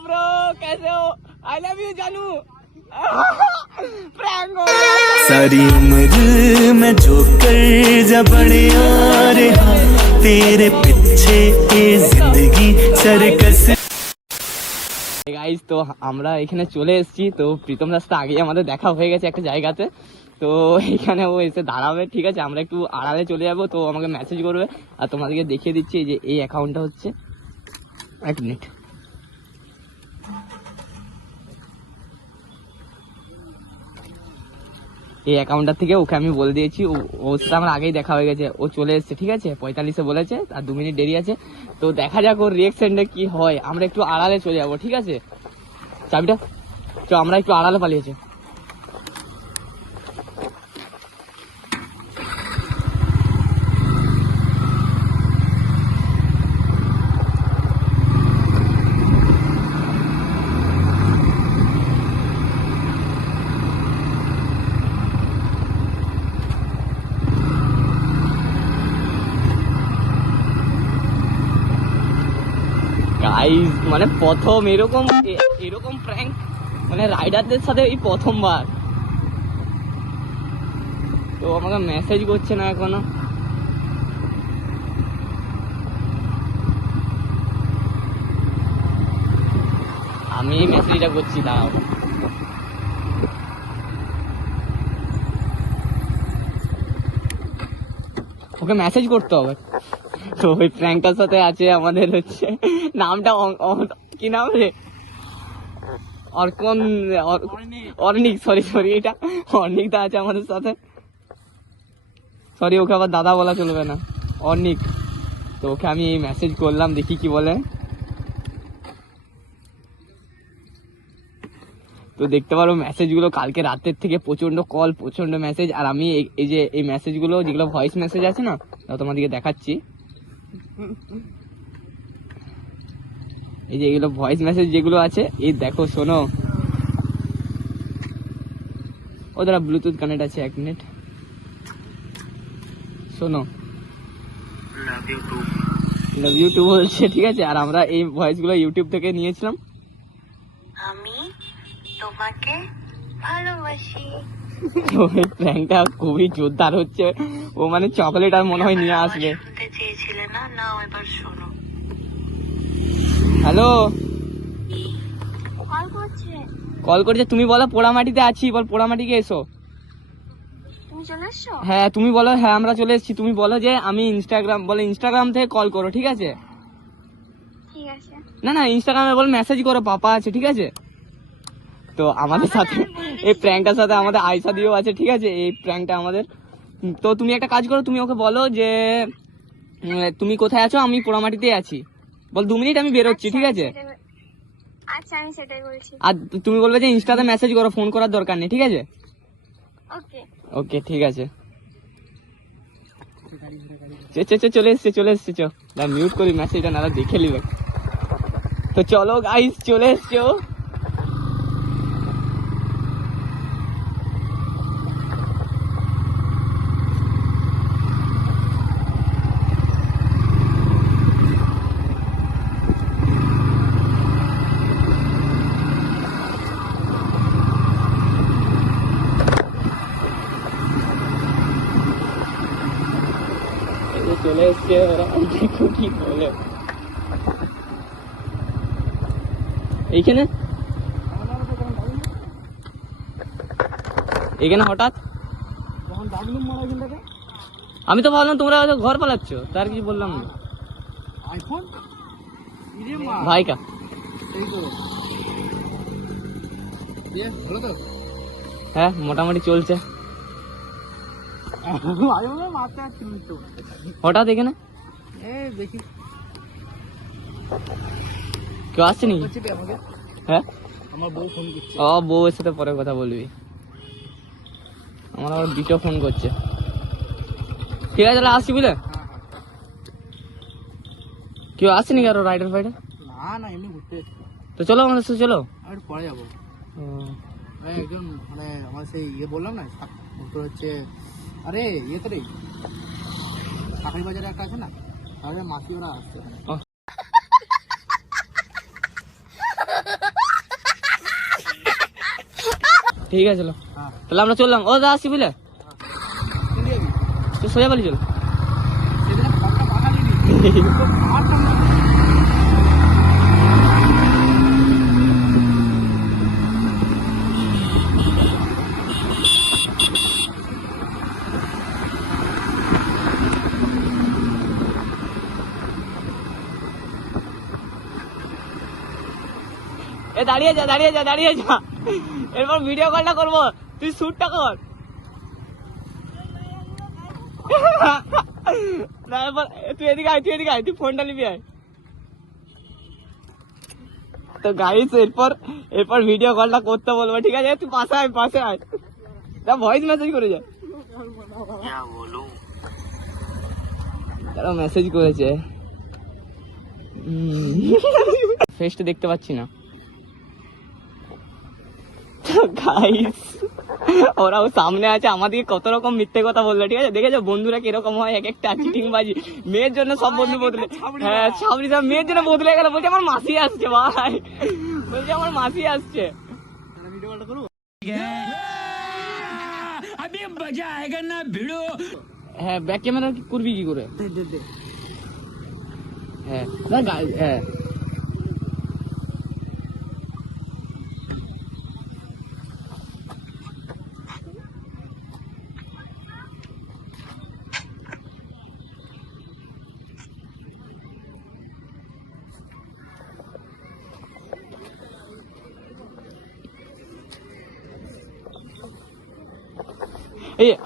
Bro कैसे हो I love you जानू प्रैंक हो सारी उम्र मैं जो कर जा बड़े आ रहा तेरे पीछे ये जिंदगी सर्कस গাইজ তো আমরা এখানে চলে এসেছি তো প্রীতম রাস্তা আগেই আমাদের দেখা হয়ে গেছে একটা জায়গাতে তো এখানে ও এসে দাঁড়াবে ঠিক আছে আমরা একটু আড়ালে চলে যাব তো আমাকে মেসেজ করবে আর তোমাদেরকে দেখিয়ে দিচ্ছি এই যে এই অ্যাকাউন্টটা হচ্ছে এক মিনিট এই অ্যাকাউন্টটার থেকে ওকে আমি বলে দিয়েছি, ও- ওর সাথে আমার আগেই দেখা হয়ে গেছে। ও চলে এসছে, ঠিক আছে? পঁয়তাল্লিশে বলেছে, আর দু মিনিট দেরি আছে। তো দেখা যাক ওর রিয়েকশনটা কি হয়। আমরা একটু আড়ালে চলে যাব, ঠিক আছে? চাবিটা? তো আমরা একটু আড়ালে পালিয়েছি মানে প্রথম এরকম এরকম প্র্যাঙ্ক মানে রাইডারদের সাথে এই প্রথমবার। তো আমাকে মেসেজ করছে না এখনও। আমি মেসেজটা করছি, দাঁড়াও। ওকে মেসেজ করতে হবে। তো ওই প্র্যাঙ্কটার সাথে আছে আমাদের হচ্ছে। নামটা কি নাম রে? অর্কন অর- অর্নিক সরি সরি এটা অর্নিকটা আছে আমাদের সাথে। সরি ওকে আবার দাদা বলা চলবে না। অর্নিক। তো ওকে আমি এই মেসেজ করলাম, দেখি কি বলে। তো দেখতে পারো মেসেজগুলো কালকে রাতের থেকে প্রচণ্ড কল প্রচণ্ড মেসেজ আর আমি এই- যে এই মেসেজগুলো যেগুলো ভয়েস মেসেজ আছে না তোমাদেরকে দেখাচ্ছি। এই যে এগুলো ভয়েস মেসেজ যেগুলো আছে এই দেখো শোনো। ও দাঁড়া ব্লুটুথ কানেক্ট আছে এক মিনিট শোনো। লাভ ইউ টু বলছে ঠিক আছে? আর আমরা এই ভয়েসগুলো ইউটিউব থেকে নিয়েছিলাম। আমি তোমাকে ভালোবাসি। এই প্র্যাঙ্কটা খুবই জোরদার হচ্ছে। ও মানে চকলেট আর মনে হয় নিয়ে আসবে। চেয়েছিলে না নাও এবার শোনো হ্যালো কল করছে কল করেছে তুমি বলো পোড়ামাটিতে আছি বল পোড়ামাটিকে এসো। হ্যাঁ তুমি বলো হ্যাঁ আমরা চলে এসেছি। তুমি বলো যে আমি ইনস্টাগ্রাম বলে ইনস্টাগ্রাম থেকে কল করো ঠিক আছে? ঠিক আছে। না না ইনস্টাগ্রামে বল মেসেজ করো পাপা আছে ঠিক আছে? তো আমাদের সাথে এই প্র্যাঙ্কটার সাথে আমাদের আয়সা দিয়েও আছে ঠিক আছে? এই প্র্যাঙ্কটা আমাদের তো তুমি একটা কাজ করো তুমি ওকে বলো যে তুমি কোথায় আছো? আমি পোড়ামাটিতে আছি। বল দু মিনিট আমি বেরোচ্ছি ঠিক আছে? আচ্ছা আমি সেটাই বলছি। আর তুমি বলবে যে ইনস্টাতে মেসেজ করো ফোন করার দরকার নেই ঠিক আছে? ওকে। ওকে ঠিক আছে। চে চে চে, চলে এসছে চলে এসছে চো। মিউট করি মেসেজটা না দেখে নিবে। তো চলো গাইস চলে এসছো চলে এসছে ওরা দেখো কি বলে এইখানে? এখানে হঠাৎ? আমি তো ভাবলাম তোমরা ঘর পালাচ্ছ তার কিছু বললাম না। ভাই কা হ্যাঁ মোটামুটি চলছে। হঠাৎ এখানে? দেখি কেউ আসছে নাকি? হ্যাঁ? আমার বউ ফোন ও, বউয়ের সাথে পরে কথা বলবি। আমার আবার দুটো ফোন করছে। ঠিক আছে, তাহলে আসছি বুঝলে? কেউ আসছে নাকি আরও রাইডার ফাইডার? না না এমনি ঘুরতে তো চলো আমাদের সাথে, চলো। পরে যাব একজন মানে আমার সেই ইয়ে বললাম না হচ্ছে আরে ইয়েতে রে। কাকারি বাজারে একটা আছে না? তাহলে মাসি ওরা আসছে ঠিক আছে চলো হ্যাঁ। তাহলে আমরা চললাম। ও দাদা আসছি বুঝলে? তুই সোজা পালি চলো। দাঁড়িয়ে যা দাঁড়িয়ে যা দাঁড়িয়ে যা। এরপর ভিডিও কলটা করব। তুই শ্যুটটা কর। তারপর তুই এদিকে আয়, তুই এদিকে আয়, তুই ফোনটা নিবি, আয়। তো গাইস এরপর এরপর ভিডিও কলটা করতে বলব, ঠিক আছে? তুই পাশে আয় পাশে আয়। তা ভয়েস মেসেজ করে যা। তারা মেসেজ করেছে। ফেসটা দেখতে পাচ্ছি না। গাইস ওরাও সামনে আছে আমাদেরকে কত রকম মিথ্যে কথা বলল ঠিক আছে? দেখেছ? বন্ধুরা কীরকম হয় এক একটা চিটিং বাজি মেয়ের জন্য সব বন্ধু বদলে হ্যাঁ ছাবড়ি সব মেয়ের জন্য বদলে গেল বলছে আমার মাসি আসছে ভাই। বলছে আমার মাসি আসছে। হ্যাঁ ব্যাক ক্যামেরা করবি কি করে? হ্যাঁ হ্যাঁ।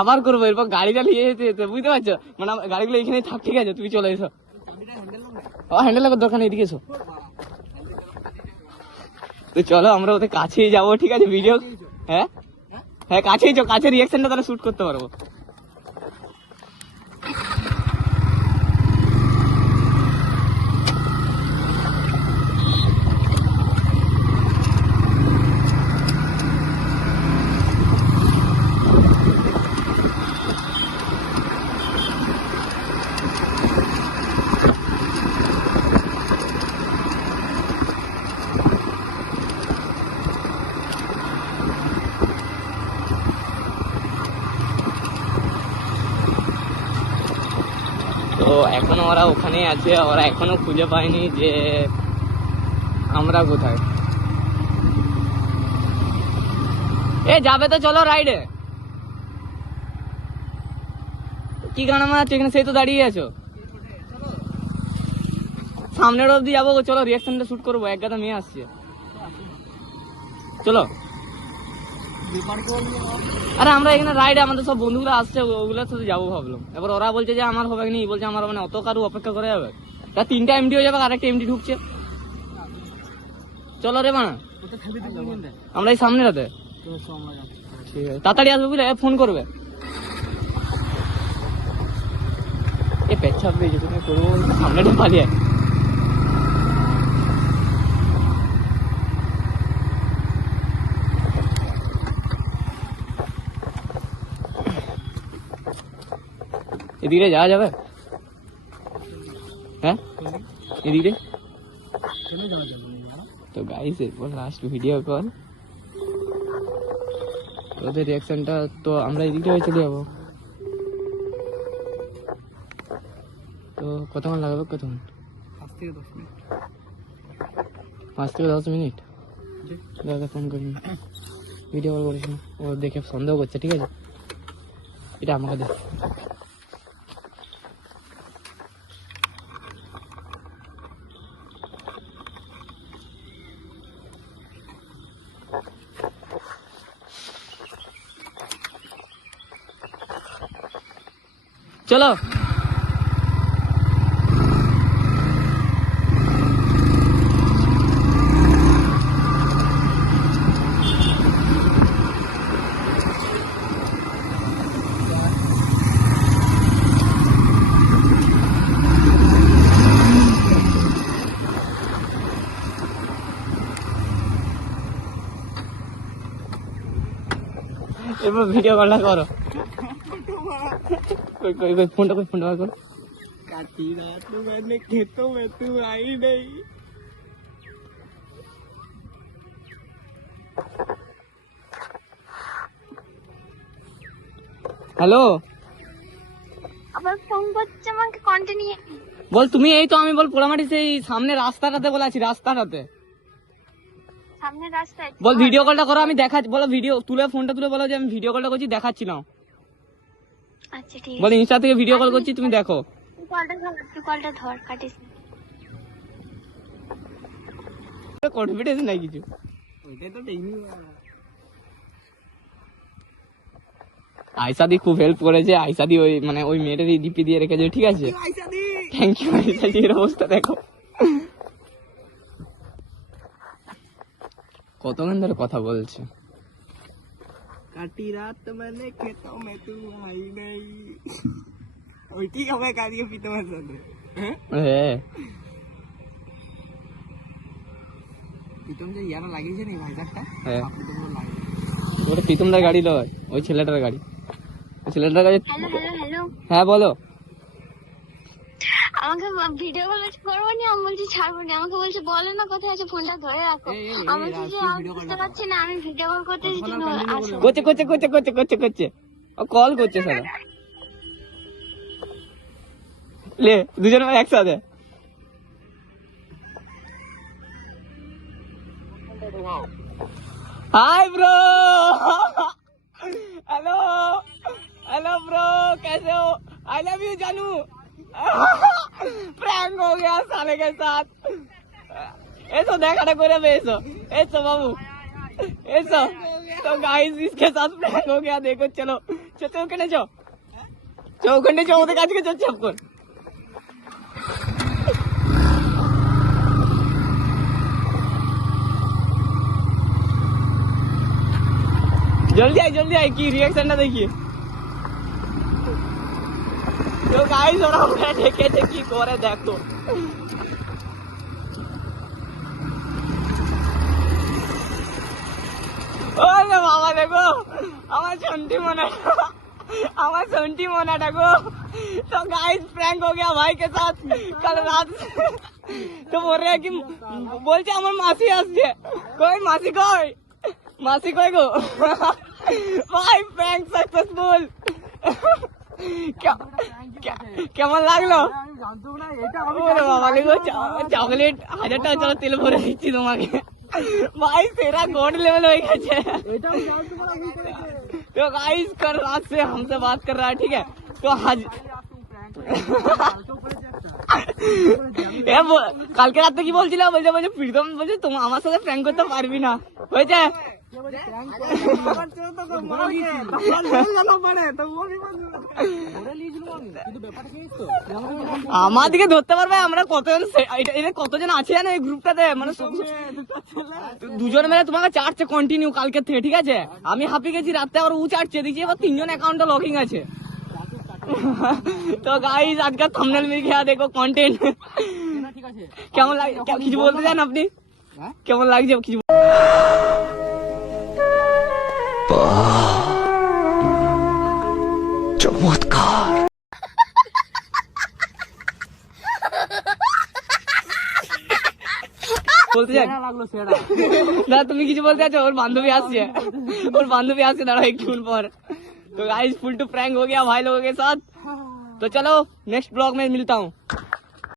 আবার করব, এরপর গাড়িটা নিয়ে যেতে যেতে বুঝতে পারছ? মানে গাড়িগুলো এখানে থাক, ঠিক আছে, তুমি চলে এসো। হ্যান্ডেল লাগার দোকানে এদিকে এসো। তো চলো, আমরা ওদের কাছেই যাব, ঠিক আছে ভিডিও হ্যাঁ? হ্যাঁ কাছেই চো কাছে রিয়াকশনটা তাহলে শ্যুট করতে পারব। এখনও ওরা ওখানেই আছে, ওরা এখনও খুঁজে পায়নি যে আমরা কোথায়। এ, যাবে তো, চলো রাইডে কি গান আছে এখানে? সেই তো দাঁড়িয়ে আছো। সামনের অবধি যাব, চলো রিয়াকশনটা শুট করব, এক গাদা মেয়ে আসছে। চলো দীপানকে বলবি যে আমার- আরে আমরা এখানে রাইডে আমাদের সব বন্ধুগুলো আসছে ওগুলোর সাথে যাব ভাবলাম। এবার ওরা বলছে যে আমার হবে নি বলছে আমার মানে অত কারু অপেক্ষা করে যাবে। তা তিনটা এমডি হয়ে যাবে আর একটা এমডি ঢুকছে। চলো রে কোনটা? আমরা এই সামনে রাতে তাড়াতাড়ি আসবে বুঝলে? ফোন করবে। এ, পেচ্ছাপ দিয়েছে তুমি করব সামনে ঢুক পালিয়ে এদিকে যাওয়া যাবে হ্যাঁ? এদিকে? তো গাইস এরপর লাস্ট ভিডিও কল ওদের রিয়াকশনটা তো আমরা এদিকে হয়ে চলে যাব। তো কতক্ষণ লাগবে কতক্ষণ? পাঁচ থেকে দশ মিনিট। পাঁচ থেকে দশ মিনিট? দাদা ফোন করি ভিডিও কল করিস ও দেখে সন্দেহ করছে ঠিক আছে? এটা আমাকে দে চলো। এবার ভিডিও কলটা করো। কই কই কই ফোনটা কই ফোনটা বার করো काटी रात में मैंने खेतों में तू आई नहीं হ্যালো আবার ফোন করছে আমাকে কন্টিনিউ বল তুমি এই তো আমি বল পোড়ামাটি সেই সামনে রাস্তাটাতে বলে আছি রাস্তাটাতে সামনে রাস্তায় বল ভিডিও কলটা করো আমি দেখা বলো ভিডিও তুলে ফোনটা তুলে বলো যে আমি ভিডিও কলটা করছি দেখাচ্ছিলাম আচ্ছা ঠিক বল আছে। ইনস্টা থেকে ভিডিও কল করছি তুমি দেখো। কলটা ধর কলটা ধর কাটিস। না। কনফিডেন্স নাই কিছু। আইসাদি খুব হেল্প করেছে। আইসাদি ওই মানে ওই মেয়েটারই ডিপি দিয়ে রেখেছে ঠিক আছে? থ্যাংক ইউ আইসাদি এর অবস্থা দেখো। কতক্ষণ ধরে কথা বলছে? কাটি রাত মানে খেতো মে তু আই নাই ওইটি হবে কারিয়ে পিতমের সাথে হ্যাঁ পিতম যে ইয়ারা লাগিয়েছে নি ভাইজারটা হ্যাঁ আপনি তো পুরো লাগে ওটা প্রীতমদার গাড়ি লয় ওই ছেলেটার গাড়ি ওই ছেলেটার গাড়ি হ্যালো হ্যালো হ্যালো হ্যাঁ বলো আমাকে ভিডিও কল করবো নি আমি বলছি ছাড়বো না আমাকে বলছে বলো না কোথায় আছে ফোনটা ধরে রাখো এই, এই, এই, আমি বলছি যে রাজ, তুই আমি video বুঝতে call পারছি না আমি ভিডিও কল করতে দিচ্ছি কতক্ষণ আর continue আসো করছে করছে করছে করছে করছে করছে ও কল করছে সারা লে দুজন মিলে একসাথে hi bro hello hello bro कैसे हो आई लव यू जानू प्रैंक हो गया साले के साथ। ऐसो देखा ना कोरे में ऐसो। ऐसो, बाबू। ऐसो। तो गाइस इसके साथ प्रैंक हो गया। देखो, चलो। चलो चो जाओ चौकने चो तो काज के चल चपको जल्दी आई जल्दी आई, की रिएक्शन ना देखिए। তো গাইস ওরা ওরা দেখেছে কি করে দেখো ওরে বাবা দেখো আমার সন্টি मोना আমার সন্টি मोना দেখো तो गाइस प्रैंक हो गया भाई के साथ कल रात তো बोल रहे हैं कि বলছে আমার মাসি আসছে কই মাসি কই মাসি কই গো ভাই প্র্যাঙ্ক সাকসেসফুল কেমন লাগলো আমি জানতাম না এটা ওরে বাবা দেখো চকলেট হাজার টাকা চলো তেল ভরে দিচ্ছি তোমাকে ভাই সেরা गॉड लेवल হয়ে গেছে এটা আমি জানতাম না আমি করেছে तो गाइस कल रात से हमसे बात कर रहा है ठीक है तो आज এ বল- কালকে রাতে কি বলছিল বলছে বলছে প্রীতম বলছে তোমার আমার সাথে প্র্যাঙ্ক করতে পারবি না হয়েছে কিন্তু ব্যাপারটা কি তো আমার দিকে ধরতে পারবে আমরা কতজন এটা- কতজন আছে জানো এই গ্রুপটাতে? মানে দুজন মিলে তোমাকে চাটছে কন্টিনিউ কালকে থেকে ঠিক আছে? আমি হাঁপিয়ে গেছি রাতে আবার উ চাটছে দিচ্ছি এবার তিনজন অ্যাকাউন্টে লগিং আছে। তো গাইস আজকে থামনেল মিল গিয়া দেখো কন্টেন্ট কেমন লাগে কিছু বলতে চান আপনি? হ্যাঁ? কেমন লাগছে? কিছু না তুমি কিছু বলতে চাচ্ছো ওর বান্ধবী আসছে ওর বান্ধবী আসছে দাঁড়াও একটু পর तो गाइस फुल टू प्रैंक हो गया भाई लोगों के साथ तो चलो नेक्स्ट ब्लॉग में मिलता हूँ